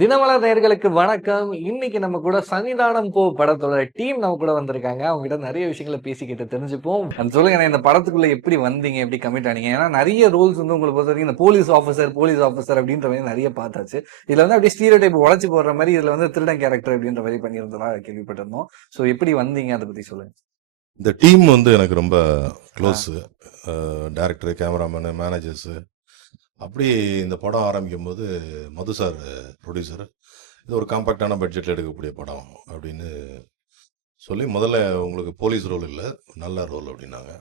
தினமலர் நேயர்களுக்கு வணக்கம். இன்னைக்கு நம்ம கூட சன்னிதானம் போ படத்தோட டீம் நம்ம கூட வந்திருக்காங்க. அவங்க கிட்ட நெறைய விஷயங்கள பேசிக்கிட்டு தெரிஞ்சுப்போம். சொல்லுங்க இந்த படத்துக்குள்ள எப்படி வந்தீங்க? எப்படி கமிட் ஆனீங்க? ஏன்னா நெறைய ரோல்ஸ் வந்து உங்கள பொறுத்தவரைக்கும் இந்த போலீஸ் ஆஃபீசர் அப்படின்ற மாரி நெறைய பார்த்தாச்சு. இதுல வந்து அப்படியே ஸ்டீரியோடைப் உடைச்சு போடுற மாரி இதுல வந்து திருடன் கேரக்டர் அப்படின்ற மாரி பண்ணியிருந்ததா கேள்விப்பட்டிருந்தோம். சோ எப்படி வந்தீங்க? அத பத்தி சொல்லுங்க. இந்த டீம் வந்து எனக்கு ரொம்ப ஆ. க்ளோஸு. Director, cameraman, managers. அப்படி இந்த படம் ஆரம்பிக்கும்போது மது சார் ப்ரொடியூசர். இது ஒரு காம்பேக்டான பட்ஜெட்டில் எடுக்கக்கூடிய படம் அப்படின்னு சொல்லி முதல்ல உங்களுக்கு போலீஸ் ரோல் இல்லை, நல்ல ரோல் அப்படின்னாங்க.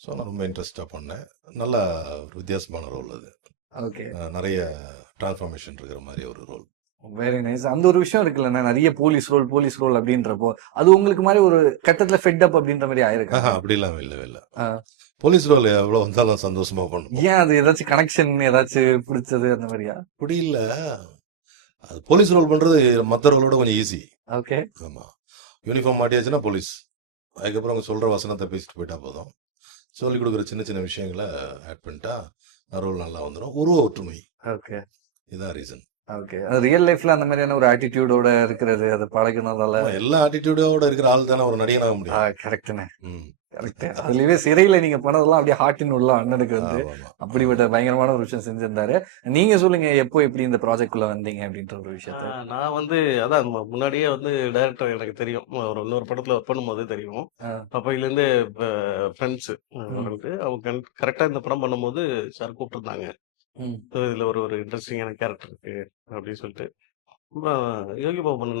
ஸோ நான் ரொம்ப இன்ட்ரெஸ்டாக பண்ணேன். நல்ல ஒரு வித்தியாசமான ரோல் அது. ஓகே. நிறைய டிரான்ஸ்ஃபர்மேஷன் இருக்கிற மாதிரி ஒரு ரோல். Very nice. அந்த ஒரு விஷயம் இருக்குல்லண்ணா, நெறைய போலீஸ் ரோல் அப்படின்றப்போ, அது உங்களுக்கு மாரி ஒரு கட்டத்துல ஃபெட் அப் அப்படின்ற மாரி ஆயிருக்கா? அப்படிலாம் இல்லவே இல்லை. ஆ. போலீஸ் ரோல் எவ்வளோ வந்தாலும் சந்தோஷமா பண்ணுவோம். ஏன் அது ஏதாச்சும் கனெக்ஷன் ஏதாச்சும் பிடிச்சது அந்த மாதிரியா? அப்படி இல்லை, அது போலீஸ் ரோல் பண்ணுறது மற்ற ரோலோட கொஞ்சம் ஈஸி. ஓகே. ஆமாம், யூனிஃபார்ம் மாட்டியாச்சுன்னா போலீஸ். அதுக்கப்புறம் அவங்க சொல்கிற வசனத்தை பேசிட்டு போயிட்டா போதும். சொல்லிக் கொடுக்குற சின்ன சின்ன விஷயங்களை ஆட் பண்ணிட்டா ரோல் நல்லா வந்துடும். உருவ ஒற்றுமை, ஓகே. இதுதான் ரீசன். ஓகே. அது ரியல் லைஃப்ல அந்த மாதிரியான ஒரு ஆட்டிட்யூடோட இருக்கிறது, அது பழகுனதால. எல்லா ஆட்டிடியூடோட இருக்கிற ஆள் தானே ஒரு நடிகனாக முடியும். கரெக்ட்ண்ணே. ம். கரெக்ட். அதுலயே சிறையில நீங்க பண்ணதெல்லாம் அப்படியே ஹார்ட்டின் உள்ள அண்ணனுக்கு வந்து ஆமா. அப்படிப்பட்ட பயங்கரமான ஒரு விஷயம் செஞ்சிருந்தாரு. நீங்க சொல்லுங்க, எப்போ எப்படி இந்த ப்ராஜெக்ட் குள்ள வந்தீங்க அப்படின்ற ஒரு விஷயத்த. நான் வந்து அதான் முன்னாடியே வந்து டைரக்டர் எனக்கு தெரியும். ஒரு இன்னொரு படத்துல ஒர்க் பண்ணும்போது தெரியும். ஆ. அப்பையிலேருந்து ஃப்ரெண்ட்ஸு. ம். வந்து அவங்க கரெக்டா இந்த படம் பண்ணும்போது சார் கூப்பிட்டுருந்தாங்க. ம். இதுல ஒரு ஒரு இன்ட்ரெஸ்டிங்கான கேரக்டர் இருக்கு அப்படின்னு சொல்லிட்டு. அப்புறம் யோகி பாபு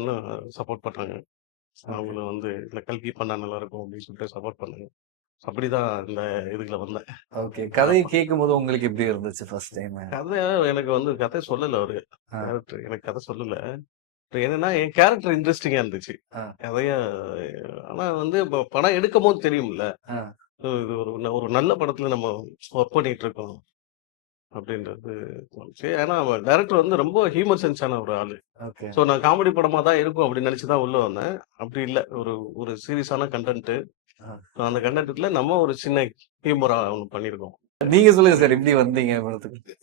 சப்போர்ட் பண்ணாங்க. ஓகே. அவங்களும் வந்து இதுல கல்கி பண்ணா நல்லா இருக்கும் அப்படின்னு சொல்லிட்டு சப்போர்ட் பண்ணாங்க. அப்படிதான் இந்த இதுக்குள்ள வந்தேன். ஓகே. கதையை கேட்கும்போது உங்களுக்கு எப்படி இருந்துச்சு ஃபர்ஸ்ட் டைம்? கதை எனக்கு வந்து கதை சொல்லல அவரு. ஆ. டேரக்டர் எனக்கு கதை சொல்லல. இப்ப என்னன்னா என் கேரக்டர் இன்ட்ரெஸ்டிங்கா இருந்துச்சு. ஆ. கதையா ஆனா வந்து படம் எடுக்கும்போது தெரியும்ல. ஆ. இது ஒரு ஒரு நல்ல படத்துல நம்ம ஒர்க் பண்ணிட்டு இருக்கோம் அப்படின்றது தோணுச்சு. ஏன்னா டைரக்டர் வந்து ரொம்ப ஹியூமர் சென்ஸான ஒரு ஆளு. ஓகே. ஸோ நான் காமெடி படமா தான் இருக்கும் அப்படின்னு நினைச்சு தான் உள்ள வந்தேன். அப்படி இல்ல. ஒரு ஒரு சீரியஸான கண்டென்ட். ஆ. அந்த கண்டென்ட்ல நம்ம ஒரு சின்ன ஹியூமரா ஒண்ணு பண்ணியிருக்கோம். நீங்க சொல்லுங்க சார், எப்படி வந்தீங்க படத்துக்கு?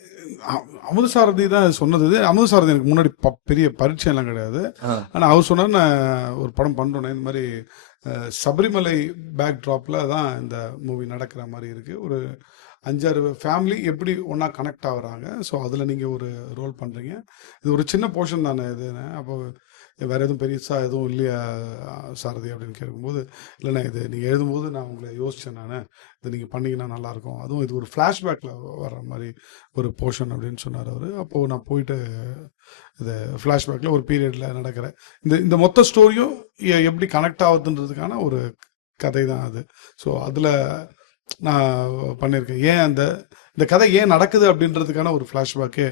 அமுதசாரதி தான் சொன்னது. அமுதசாரதி எனக்கு முன்னாடி பெரிய பரீட்சை எல்லாம் கிடையாது. ஆ. ஆனால் அவர் சொன்னார், நான் ஒரு படம் பண்ணுறேன் இந்த மாதிரி சபரிமலை பேக் ட்ராப்பில் தான் இந்த மூவி நடக்கிற மாதிரி இருக்குது. ஒரு 5-6 ஃபேமிலி எப்படி ஒன்றா கனெக்ட் ஆகுறாங்க. ஸோ அதில் நீங்கள் ஒரு ரோல் பண்ணுறீங்க. இது ஒரு சின்ன போர்ஷன் தானே இதுன்னு. அப்போ வேறு எதுவும் பெருசாக எதுவும் இல்லையா சாரதி அப்படின்னு கேட்கும்போது, இல்லைண்ணா இது நீங்கள் எழுதும்போது நான் உங்களை யோசித்தேன், நான் இதை நீங்கள் பண்ணிங்கன்னா நல்லாயிருக்கும், அதுவும் இது ஒரு ஃப்ளாஷ்பேக்கில் வர்ற மாதிரி ஒரு போர்ஷன் அப்படின்னு சொன்னார் அவர். அப்போது நான் போயிட்டு இது ஃப்ளாஷ்பேக்கில் ஒரு பீரியடில் நடக்கிற இந்த இந்த மொத்த ஸ்டோரியும் எப்படி கனெக்ட் ஆகுதுன்றதுக்கான ஒரு கதை தான் அது. ஸோ அதில் நான் பண்ணியிருக்கேன். ஏன் இந்த கதை ஏன் நடக்குது அப்படின்றதுக்கான ஒரு ஃப்ளாஷ்பேக்கே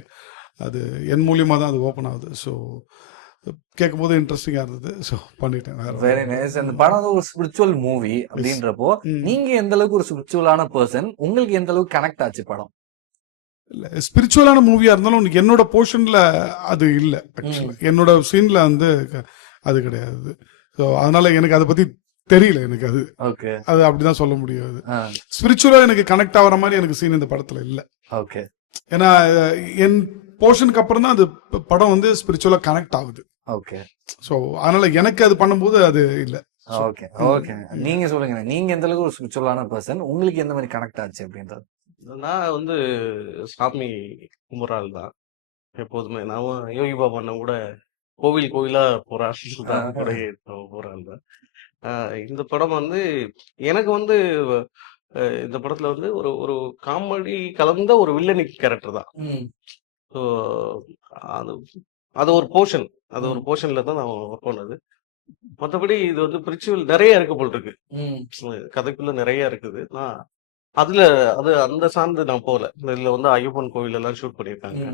அது என் மூலியமாக தான் அது ஓப்பன் ஆகுது. ஸோ கேட்கும்போது இன்ட்ரெஸ்டிங்காக இருந்தது. ஸோ பண்ணிட்டேன். Very nice. அந்த படம் ஒரு ஸ்பிரிச்சுவல் மூவி அப்படின்றப்போ, நீங்க எந்த அளவுக்கு ஒரு ஸ்பிரிச்சுவலான பர்சன், உங்களுக்கு எந்த அளவுக்கு கனெக்ட் ஆச்சு படம்? இல்லை, ஸ்பிரிச்சுவலான மூவியாக இருந்தாலும் என்னோட போர்ஷனில் அது இல்லை. ஆக்சுவலாக என்னோட சீனில் வந்து அது கிடையாது. ஸோ அதனால எனக்கு அதை பற்றி தெரியல. எனக்கு அது ஓகே. அது அப்படிதான் சொல்ல முடியாது. ஸ்பிரிச்சுவலா எனக்கு கனெக்ட் ஆகிற மாதிரி எனக்கு சீன் இந்த படத்துல இல்ல. ஓகே. ஏன்னா என் போர்ஷனுக்கு அப்புறம் தான் அது படம் வந்து ஸ்பிரிச்சுவலா கனெக்ட் ஆகுது. ஓகே. ஸோ அதனால எனக்கு அது பண்ணும்போது அது இல்ல. ஓகே. ஓகே. நீங்க சொல்லுங்க, நீங்க எந்த அளவுக்கு ஒரு ஸ்பிரிச்சுவலான பர்சன், உங்களுக்கு எந்த மாதிரி கனெக்ட் ஆச்சு அப்படின்றது? நான் வந்து சாமி கும்புறாள் தான் எப்போதுமே. நான் யோகி பாபா அண்ணன் கூட கோவில் கோவிலா போறாள் தான் கூட போறாள் தான். இந்த படம் வந்து எனக்கு வந்து இந்த படத்துல வந்து ஒரு ஒரு காமெடி கலந்த ஒரு வில்லனிக் கேரக்டர் தான். ஸோ அது அது ஒரு போர்ஷன். அது ஒரு போர்ஷன்ல தான் நான் ஒர்க் பண்ணது. மற்றபடி இது வந்து பிரிச்சுவல் நிறைய இருக்கு போல் இருக்கு. கதைக்குள்ள நிறைய இருக்குது. நான் அதுல அது அந்த சார்ந்து நான் போகல. இதுல வந்து ஐயப்பன் கோவில் எல்லாம் ஷூட் பண்ணியிருக்காங்க.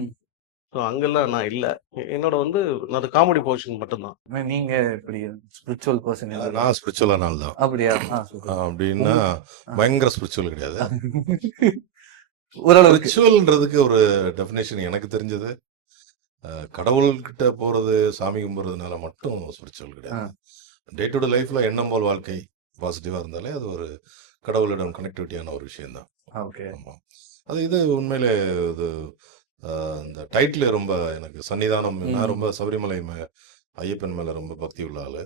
ஸோ அங்கெல்லாம் நான் இல்ல. என்னோட வந்து அது காமெடி போர்ஷன் மட்டும்தான். நீங்க எப்படி ஸ்பிரிச்சுவல் பர்சன்? நான் ஸ்பிரிச்சுவலான ஆள் தான். அப்படியா? அப்படின்னா பயங்கர ஸ்பிரிச்சுவல் கிடையாது. ஓரளவுக்கு. ஸ்பிரிச்சுவல்ன்றதுக்கு ஒரு டெஃபினேஷன் எனக்கு தெரிஞ்சது, கடவுள்கிட்ட போறது, சாமி கும்பிட்றதுனால மட்டும் ஸ்பிரிச்சுவல் கிடையாது. டே டு டே லைஃப்ல எண்ணம் போல் வாழ்க்கை பாசிட்டிவா இருந்தாலே அது ஒரு கடவுளிடம் கனெக்டிவிட்டியான ஒரு விஷயம் தான். ஓகே. ஆமா, அது இது உண்மையிலே இது இந்த டைட்டில் ரொம்ப எனக்கு சன்னிதானம். நான் ரொம்ப சபரிமலை ஐயப்பன் மேல ரொம்ப பக்தி உள்ள ஆளு.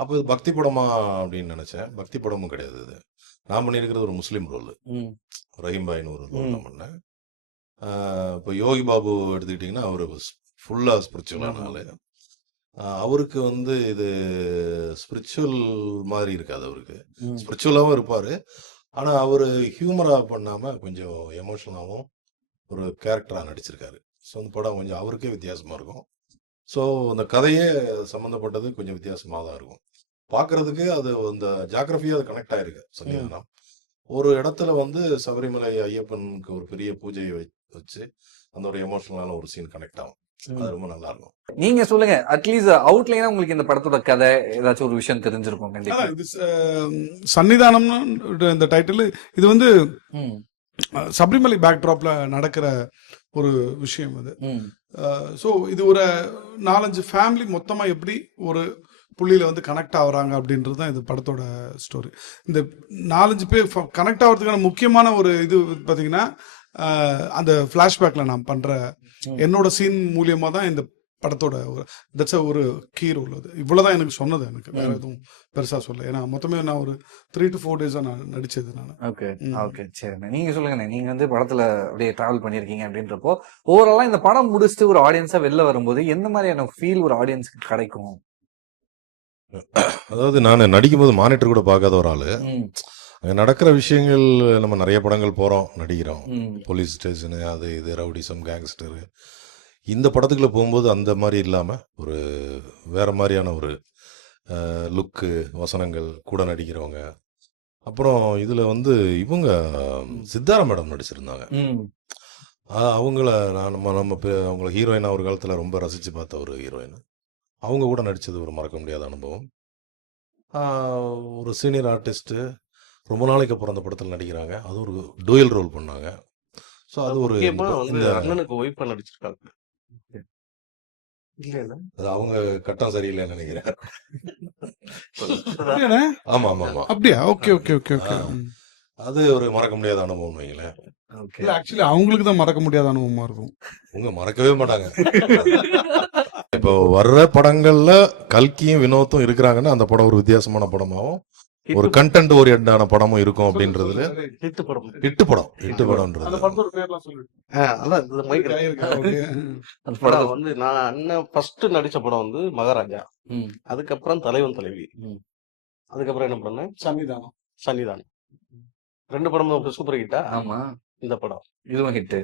அப்போ இது பக்தி படமா அப்படின்னு நினைச்சேன். பக்தி படமும் கிடையாது இது. நான் பண்ணியிருக்கிறது ஒரு முஸ்லீம் ரோல். ரஹீம் பாய்னு ஒரு ரோல் நான் பண்ணேன். இப்போ யோகி பாபு எடுத்துக்கிட்டிங்கன்னா அவர் ஃபுல்லாக ஸ்பிரிச்சுவலான ஆளு. அவருக்கு வந்து இது ஸ்பிரிச்சுவல் மாதிரி இருக்காது. அவருக்கு ஸ்பிரிச்சுவலாகவும் இருப்பார். ஆனால் அவர் ஹியூமராக பண்ணாமல் கொஞ்சம் எமோஷனலாகவும் ஒரு கேரக்டராக நடிச்சிருக்காரு. ஸோ அந்த படம் கொஞ்சம் அவருக்கே வித்தியாசமாக இருக்கும். ஸோ அந்த கதையே சம்மந்தப்பட்டது கொஞ்சம் வித்தியாசமாக தான் இருக்கும். பார்க்குறதுக்கு அது அந்த ஜாகிரஃபியாக அது கனெக்ட் ஆகிருக்கு. சன்னிதானம் ஒரு இடத்துல வந்து சபரிமலை ஐயப்பனுக்கு ஒரு பெரிய பூஜையை வச்சு அந்த ஒரு எமோஷனலான ஒரு சீன் கனெக்ட் ஆகும். அது ரொம்ப நல்லா இருக்கும். நீங்க சொல்லுங்க, அட்லீஸ்ட் அவுட்லைனா உங்களுக்கு இந்த படத்தோட கதை ஏதாச்சும் ஒரு விஷயம் தெரிஞ்சிருக்கும் கண்டிப்பா. இது சன்னிதானம்னு இந்த டைட்டில். இது வந்து சபரிமலை பேக்ட்ராப்ல நடக்கிற ஒரு விஷயம் அது. ஸோ இது ஒரு 4-5 ஃபேமிலி மொத்தமாக எப்படி ஒரு புள்ளியில் வந்து கனெக்ட் ஆகுறாங்க அப்படின்றது தான் இது படத்தோட ஸ்டோரி. இந்த 4-5 பேர் கனெக்ட் ஆகிறதுக்கான முக்கியமான ஒரு இது பார்த்தீங்கன்னா அந்த ஃப்ளாஷ்பேக்கில் நான் பண்ணுற என்னோட சீன் மூலியமாக தான் இந்த படத்தோட ஒரு கீ ரோல். அது இவ்வளோதான் எனக்கு சொன்னது. எனக்கு வேற எதுவும் பெருசாக சொல்ல. ஏன்னா மொத்தமே நான் ஒரு 3 to 4 days நான் நடிச்சது நான். ஓகே ஓகே சரிண்ணே. நீங்க சொல்லுங்கண்ணே, நீங்க வந்து படத்துல அப்படியே டிராவல் பண்ணியிருக்கீங்க அப்படின்றப்போ ஓவராலா இந்த படம் முடிச்சுட்டு ஒரு ஆடியன்ஸா வெளில வரும்போது எந்த மாதிரியான ஃபீல் ஒரு ஆடியன்ஸ்க்கு கிடைக்கும்? அதாவது நான் நடிக்கும்போது மானிட்டர் கூட பார்க்காத ஒரு ஆளு. அங்கே நடக்கிற விஷயங்கள் நம்ம நிறைய படங்கள் போகிறோம், நடிக்கிறோம். போலீஸ் ஸ்டேஷனு, அது இது, ரவுடிசம், கேங்ஸ்டரு. இந்த படத்துக்குள்ள போகும்போது அந்த மாதிரி இல்லாமல் ஒரு வேற மாதிரியான ஒரு லுக்கு, வசனங்கள், கூட நடிக்கிறவங்க. அப்புறம் இதில் வந்து இவங்க சித்தாரா மேடம் நடிச்சிருந்தாங்க. அவங்கள நான் அவங்கள ஹீரோயினாக ஒரு காலத்தில் ரொம்ப ரசித்து பார்த்த ஒரு ஹீரோயின். அவங்க கூட நடித்தது ஒரு மறக்க முடியாத அனுபவம். ஒரு சீனியர் ஆர்டிஸ்ட்டு ரொம்ப நாளைக்கு அப்புறம் அந்த படத்தில் நடிக்கிறாங்க. அது ஒரு டூயல் ரோல் பண்ணாங்க. ஸோ அது ஒரு இந்த அண்ணனுக்கு ஒய்ஃபா நடிச்சிருக்காங்க. அது அவங்க கட்டம் சரியில்லைன்னு நினைக்கிறேன். ஆமா ஆமா ஆமா அப்படியா? Okay okay okay okay. அது ஒரு மறக்க முடியாத அனுபவம் வைங்களேன். ஆக்சுவலி அவங்களுக்கு தான் மறக்க முடியாத அனுபவமா இருக்கும். உங்க மறக்கவே மாட்டாங்க. இப்போ வர்ற படங்கள்ல கல்கியும் வினோத்தும் இருக்கிறாங்கன்னா அந்த படம் ஒரு வித்தியாசமான படமாவும் ஒரு கண்டென்ட் ஓரியன்டான படமும் இருக்கும் அப்படின்றதுல ஹிட் படம்ன்றது. அந்த படம் வந்து நான் அண்ணன் ஃபர்ஸ்ட் நடிச்ச படம் வந்து மகாராஜா, அதுக்கப்புறம் தலைவன் தலைவி, அதுக்கப்புறம் என்ன பண்ணேன் சன்னிதானம். 2 படமும் சூப்பர் ஹிட்டா. ஆமா, இந்த படம் இதுவும் ஹிட்.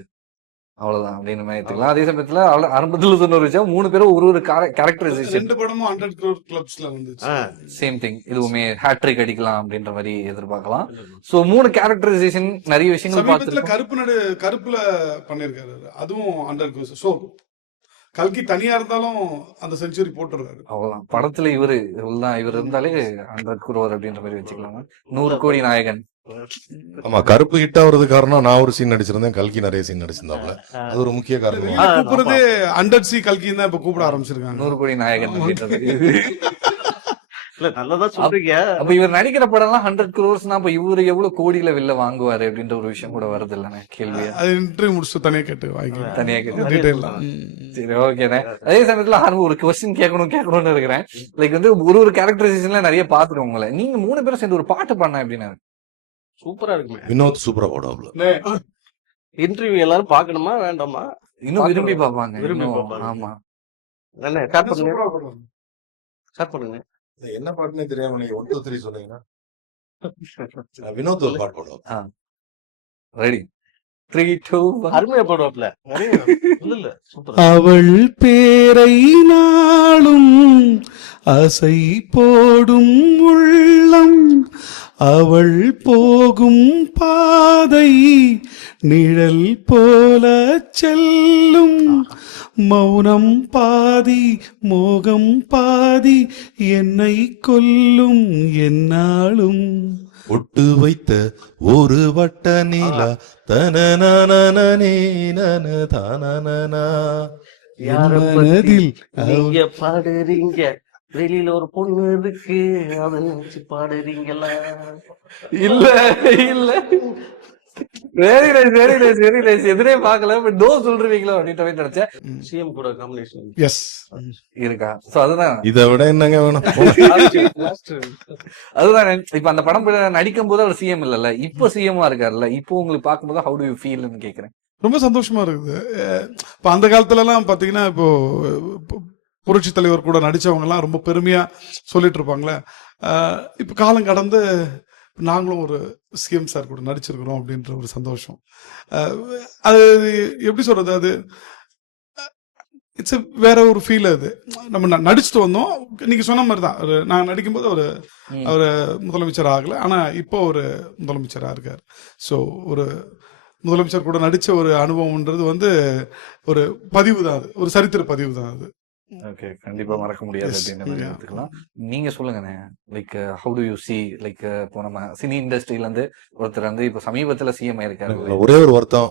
அவ்வளவுதான் அப்படின்னு மாதிரி எடுத்துக்கலாம். அதே சமயத்துல ஆரம்பத்துல சொன்ன ஒரு விஷயம் 3 பேரும் ஒரு கேரக்டரைசேஷன். 2 படமும் 100 crore கிளப்ஸ்ல வந்துச்சு. Same thing. இதுவுமே ஹேட்ரிக் அடிக்கலாம் அப்படின்ற மாதிரி எதிர்பார்க்கலாம். சோ 3 கேரக்டரைசேஷன் நிறைய விஷயங்கள் பார்த்துருக்கோம். கருப்புல பண்ணிருக்காரு, அதுவும் 100 crores. சோ கல்கி தனியா இருந்தாலும் அந்த செஞ்சுரி போட்டுறாரு. அவ்வளவுதான். படத்துல இவர் இருந்தாலே 100 crore அப்படின்ற மாதிரி வச்சுக்கலாம். 100 கோடி நாயகன். ஆமா, கருப்பு ஹிட் ஆகுறது காரணம் நான் ஒரு சீன் நடிச்சிருந்தேன், கல்கி நிறைய சீன் நடிச்சிருந்தாப்ல. அது ஒரு முக்கிய காரணம். கூப்பிடுறதே 100C கல்கி தான் இப்ப கூப்பிட ஆரம்பிச்சிருக்காங்க. 100 கோடி நாயகன் அப்படின்றது. நல்லதா சொல்றீங்க. அப்ப இவர் நடிக்கிற படம் எல்லாம் 100 crores. அப்ப இவரு எவ்வளவு கோடியில வெளில வாங்குவாரு அப்படின்ற ஒரு விஷயம் கூட வருது இல்லைன்னா கேள்வியா? அது இன்டர்வியூ முடிச்சு தனியா கேட்டு தனியா கேட்டு. சரி, ஓகேண்ணே. அதே சமயத்துல ஒரு கொஸ்டின் கேட்கணும்னு இருக்கிறேன். லைக் வந்து ஒரு கேரக்டரைசேஷன்ல நிறைய பாத்துருக்கோம் உங்களை. நீங்க 3 பேரும் சேர்ந்து ஒரு பாட்டு பாடினா எப்படின்னா சூப்பரா இருக்குமே. வினோத் சூப்பரா பாடுவாப்ல. இன்டர்வியூ எல்லாரும் பார்க்கணுமா வேண்டாமா? இன்னும் விரும்பி பார்ப்பாங்க. ஆமா, ஸ்டார்ட் பண்ணுங்க. என்ன பாட்டுன்னே தெரியாம நீங்க 1 2 3 சொன்னீங்கன்னா வினோத் ஒரு பாட்டு பாடுவோம். ரெடி 3 2 1. அருமையா பாடுவாப்ல. இல்ல அவள் பேரை நாளும் அசை போடும் உள்ளம், அவள் போகும் பாதை நிழல் போல செல்லும், மௌனம் பாதி மோகம் பாதி என்னை கொல்லும் என்னாலும். ஒட்டு வைத்த ஒரு வட்ட நீலா தனனனனனே நனதானனனா. மனதில் நீங்க பாடுறீங்க, வெளியில ஒரு பொண்ணு இருக்கு, அதை நினைச்சு பாடுறீங்களா? இல்ல very nice, very nice, very nice. எதிரே பார்க்கல. பட் நோ சொல்றீங்களோ அப்படின்ற மாதிரி நினைச்சேன். சிஎம் கூட காம்பினேஷன் எஸ். இருக்கா? சோ அதுதான் இதை விட என்னங்க வேணும்? அதுதான் இப்ப அந்த படம் நடிக்கும் போது அவர் சிஎம் இல்லல்ல, இப்போ சிஎம்மா இருக்காருல்ல, இப்போ உங்களுக்கு பார்க்கும்போது ஹவு டு யூ ஃபீல்னு கேக்குறேன். ரொம்ப சந்தோஷமா இருக்குது. இப்போ அந்த காலத்துலலாம் பார்த்தீங்கன்னா, இப்போ புரட்சி தலைவர் கூட நடித்தவங்கலாம் ரொம்ப பெருமையாக சொல்லிட்டு இருப்பாங்களே. இப்போ காலம் கடந்து நாங்களும் ஒரு சிஎம் சார் கூட நடிச்சிருக்கிறோம் அப்படின்ற ஒரு சந்தோஷம். அது எப்படி சொல்றது, அது இட்ஸ் வேற ஒரு ஃபீல். அது நம்ம நடிச்சுட்டு வந்தோம். நீங்க சொன்ன மாதிரி தான், நான் நடிக்கும்போது அவர் முதலமைச்சர் ஆகலை, ஆனால் இப்போ ஒரு முதலமைச்சராக இருக்கார். ஸோ ஒரு முதலமைச்சர் கூட நடிச்ச ஒரு அனுபவம்ன்றது வந்து ஒரு பதிவு தான், அது ஒரு சரித்திர பதிவு தான் அது. ஓகே, கண்டிப்பா மறக்க முடியாது அப்படின்ற மாதிரி எடுத்துக்கலாம். நீங்க சொல்லுங்கண்ணே, like how to you see, like இப்போ நம்ம சினி இண்டஸ்ட்ரியில இருந்து ஒருத்தர் வந்து இப்போ சமீபத்துல சிஎம் ஆயிருக்காரு. ஒரே ஒரு வருத்தம்,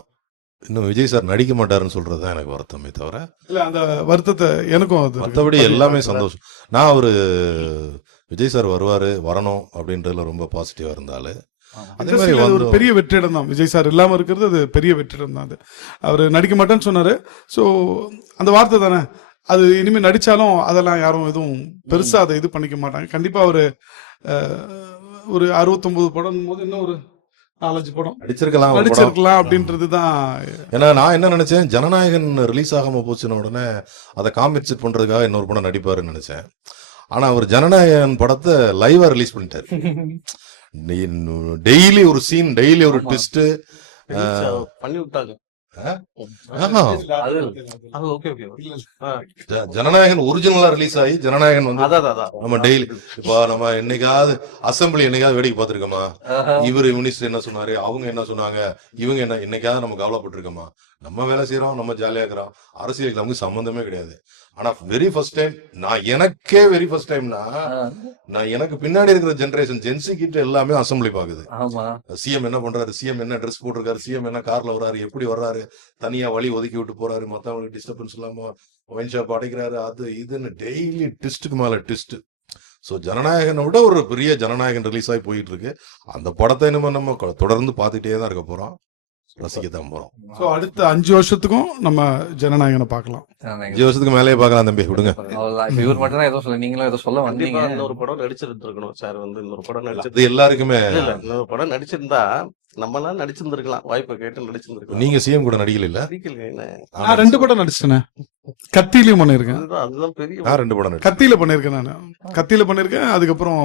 இன்னும் விஜய் சார் நடிக்க மாட்டாருன்னு சொல்றது தான் எனக்கு வருத்தமே தவிர, இல்ல அந்த வருத்தத்தை எனக்கும் அது மற்றபடி எல்லாமே சந்தோஷம். நான் ஒரு விஜய் சார் வருவாரு வரணும் அப்படின்றதுல ரொம்ப பாசிட்டிவா இருந்தாலும் அதே மாதிரி அது ஒரு பெரிய வெற்றிடம் தான். விஜய் சார் இல்லாம இருக்கிறது அது பெரிய வெற்றிடம் தான். அது அவர் நடிக்க மாட்டேன்னு சொன்னாரு. ஸோ அந்த வார்த்தை தானே, அது இனிமேல் நடிச்சாலும் அதெல்லாம் யாரும் எதுவும் பெருசா அதை இது பண்ணிக்க மாட்டாங்க. கண்டிப்பா ஒரு 69 படம் போது இன்னும் ஒரு 4-5 படம் நடிச்சிருக்கலாம் அப்படின்றது தான். ஏன்னா நான் என்ன நினைச்சேன், ஜனநாயகன் ரிலீஸ் ஆகாம போச்சுன உடனே அதை காம்பன்சேட் பண்றதுக்காக இன்னொரு படம் நடிப்பாருன்னு நினைச்சேன். ஆனா அவர் ஜனநாயகன் படத்தை லைவா ரிலீஸ் பண்ணிட்டாரு. டெய்லி ஒரு சீன், டெய்லி ஒரு ட்விஸ்ட் பண்ணி விட்டாங்க. ஜனநாயகன் ஒரிஜினலா ரிலீஸ் ஆகி ஜனநாயகன் வந்து நம்ம டெய்லி இப்போ நம்ம என்னைக்காவது அசம்பிளி என்னைக்காவது வேடிக்கை பார்த்திருக்கோமா? இவரு மினிஸ்டர் என்ன சொன்னாரு, அவங்க என்ன சொன்னாங்க, இவங்க என்ன, என்னைக்காவது நம்ம கவலைப்பட்டிருக்கோமா? நம்ம வேலை செய்யறோம், நம்ம ஜாலியா இருக்கிறோம், அரசியலுக்கு நமக்கு சம்பந்தமே கிடையாது. ஆனா வெரி ஃபர்ஸ்ட் டைம், எனக்கே வெரி ஃபர்ஸ்ட் டைம்னா, நான் எனக்கு பின்னாடி இருக்கிற ஜெனரேஷன் ஜென்சி கிட்ட எல்லாமே அசம்பிளி பாக்குது. சிஎம் என்ன பண்றாரு, சிஎம் என்ன ட்ரெஸ் போட்டிருக்காரு, சிஎம் என்ன கார்ல வர்றாரு, எப்படி வர்றாரு, தனியா வழி ஒதுக்கி விட்டு போறாரு, மத்தவங்களுக்கு டிஸ்டர்பன்ஸ் இல்லாம ஒயின் ஷாப் அடைக்கிறாரு, அது இதுன்னு டெய்லி ட்விஸ்டுக்கு மேல ட்விஸ்ட். ஸோ ஜனநாயகனை விட ஒரு பெரிய ஜனநாயகன் ரிலீஸ் ஆகி போயிட்டு இருக்கு. அந்த படத்தை நம்ம தொடர்ந்து பார்த்துட்டே தான் இருக்க போறோம், ரசிக்கத்தான் போறோம். ஸோ அடுத்த 5 வருஷத்துக்கும் நம்ம ஜனநாயகனை பார்க்கலாம். 5 வருஷத்துக்கு மேலேயே பார்க்கலாம் தம்பி, விடுங்க. இவர் மட்டும் தான் ஏதோ சொல்ல, நீங்களும் ஏதோ சொல்ல வந்தீங்க. இன்னொரு படம் நடிச்சிருந்திருக்கணும் சார், வந்து இன்னொரு படம் அது நடிச்சிருந்தா எல்லாருக்குமே இன்னொரு படம் நடிச்சிருந்தா நம்மளாம் நடிச்சிருந்திருக்கலாம், வாய்ப்பை கேட்டு நடிச்சிருந்திருக்கலாம். நீங்க சிஎம் கூட நடிக்கல இல்ல? நான் 2 படம் நடிச்சிட்டேன். கத்திலையும் பண்ணிருக்கேன். அதுதான் பெரிய நான் 2 படம் கத்தியில பண்ணிருக்கேன். நான் கத்தியில பண்ணிருக்கேன். அதுக்கப்புறம்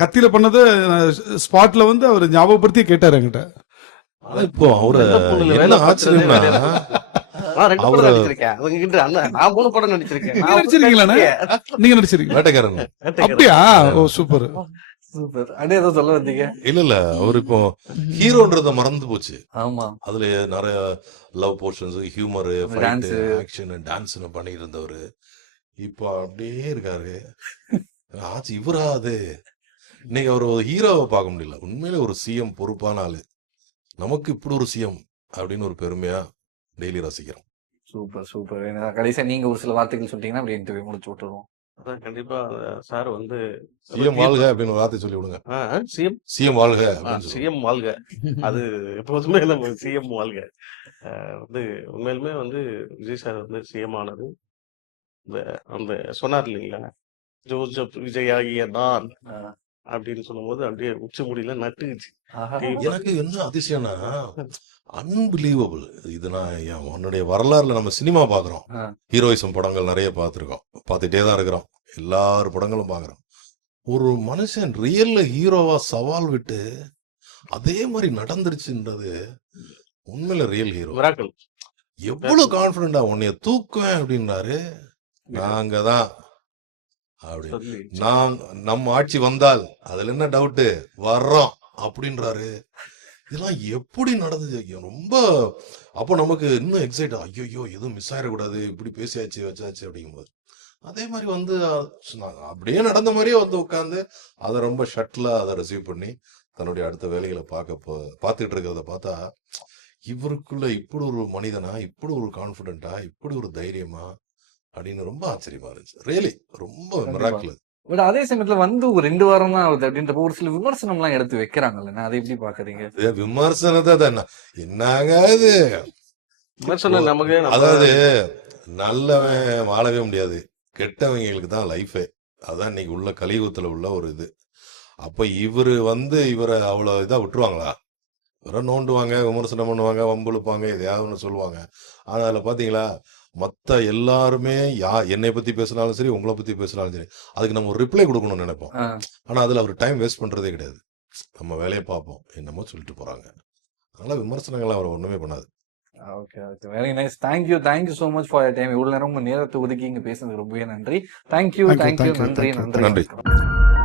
கத்தியில பண்ணது ஸ்பாட்ல வந்து அவர் ஞாபகப்படுத்தி கேட்டாரு என்கிட்ட. இப்போ அவரு என்ன ஆச்சரியம்னா, நான் 2 படம் நடிச்சிருக்கேன். அதுங்கிட்ட அண்ணன் நான் 3 படம் நடிச்சிருக்கேன். நீங்க நடிச்சிருக்கீங்களா? நீங்க நடிச்சிருக்கீங்க? வேட்டைக்காரன். அப்படியா? ஓ சூப்பர் சூப்பர். அப்படியே ஏதோ சொல்ல வந்தீங்க. இல்ல அவர் இப்போ ஹீரோன்றத மறந்து போச்சு. ஆமா, அதுல நிறைய love portions, humour, fight, action, dance பண்ணிட்டு இருந்தவரு இப்போ அப்படியே இருக்காரு. ஆச்சு இவரா அது? இன்னைக்கு அவர் ஒரு ஹீரோவை பார்க்க முடியல. உண்மையிலே ஒரு சிஎம், பொறுப்பான ஆளு. நமக்கு இப்படி ஒரு சிஎம் அப்படின்னு ஒரு பெருமையா டெய்லி ரசிக்கிறோம். Super super. கடைசியா நீங்க ஒரு சில வார்த்தைகள் சொல்லிட்டீங்கன்னா அப்படி இன்டர்வியூ முடிச்சு விட்டுருவோம். அதான் கண்டிப்பா சார் வந்து சிஎம் வாழ்க அப்படின்னு ஒரு வார்த்தை சொல்லி விடுங்க. சிஎம் வாழ்க, சிஎம் வாழ்க. அது எப்போதுமே நம்ம சிஎம் வாழ்க. வந்து உண்மையிலுமே வந்து விஜய் சார் வந்து சிஎம் ஆனது அந்த சொன்னார் இல்லைங்களா, ஜோசப் விஜய் ஆகிய நான் அப்படின்னு சொல்லும்போது அப்படியே உச்சி முடியல நட்டுக்குச்சு. எனக்கு என்ன அதிசயம்னா, அன்பிலீவபிள். இது நான் உன்னுடைய வரலாறுல நம்ம சினிமா பாக்குறோம், ஹீரோயிசம் படங்கள் நிறைய பார்த்துருக்கோம், பார்த்துட்டே தான் இருக்கிறோம், எல்லாரு படங்களும் பாக்குறோம். ஒரு மனுஷன் ரியல்ல ஹீரோவா சவால் விட்டு அதே மாதிரி நடந்துருச்சுன்றது உண்மையில ரியல் ஹீரோ. எவ்வளவு கான்பிடண்டா உன்னைய தூக்குவேன் அப்படின்னாரு. நாங்க தான் அப்படி, நம்ம ஆட்சி வந்தால் அதுல என்ன டவுட், வர்றோம் அப்படின்றாரு. இதெல்லாம் எப்படி நடந்தது? ரொம்ப அப்போ நமக்கு இன்னும் எக்ஸைட், ஐயோ எதுவும் மிஸ் ஆயிடக்கூடாது, இப்படி பேசியாச்சு வச்சாச்சு அப்படிங்கும்போது அதே மாதிரி வந்து அப்படியே நடந்த மாதிரியே வந்து உட்காந்து அதை ரொம்ப ஷட்டிலா அதை ரிசீவ் பண்ணி தன்னுடைய அடுத்த வேலைகளை பார்த்துட்டு இருக்கிறத பார்த்தா, இவருக்குள்ள இப்படி ஒரு மனிதனா, இப்படி ஒரு கான்பிடென்டா, இப்படி ஒரு தைரியமா அப்படின்னு ரொம்ப ஆச்சரியமா இருந்துச்சு. ரியலி ரொம்ப மிராக்கிள். பட் அதே சமயத்துல வந்து ஒரு 2 வாரம் தான் ஆகுது அப்படின்றப்ப ஒரு சில விமர்சனம்லாம் எடுத்து வைக்கிறாங்கல்ல, அதை எப்படி பாக்குறீங்க? விமர்சனத்தை அதான் என்னங்க இது விமர்சனம் நமக்கு அதாவது நல்லவன் வாழவே முடியாது, கெட்டவங்களுக்கு தான் லைஃபே. அதான் இன்னைக்கு உள்ள கலியுகத்துல உள்ள ஒரு இது. அப்ப இவரை அவ்வளவு இதா விட்டுருவாங்களா? இவரை நோண்டுவாங்க, விமர்சனம் பண்ணுவாங்க, வம்புழுப்பாங்க, எதையாவது ஒன்று சொல்லுவாங்க. ஆனா அதுல பாத்தீங்களா, மத்த எல்லாருமே என்னை பத்தி பேசினாலும் சரி, உங்களை பத்தி பேசினாலும் சரி, அதுக்கு நம்ம ஒரு ரிப்ளை கொடுக்கணும்னு நினைப்போம். ஆனா அதுல அவர் டைம் வேஸ்ட் பண்றதே கிடையாது. நம்ம வேலையை பார்ப்போம், என்னமோ சொல்லிட்டு போறாங்க. அதனால விமர்சனங்கள் அவர் ஒண்ணுமே பண்ணாது. Okay, okay. Very nice. Thank you so much for your time. இவ்வளவு நேரம் உங்க நேரத்தை ஒதுக்கி இங்க பேசுனதுக்கு ரொம்பவே நன்றி. Thank you, Thank you, thank you. thank you, நன்றி, thank you. நன்றி. நன்றி. வணக்கம்.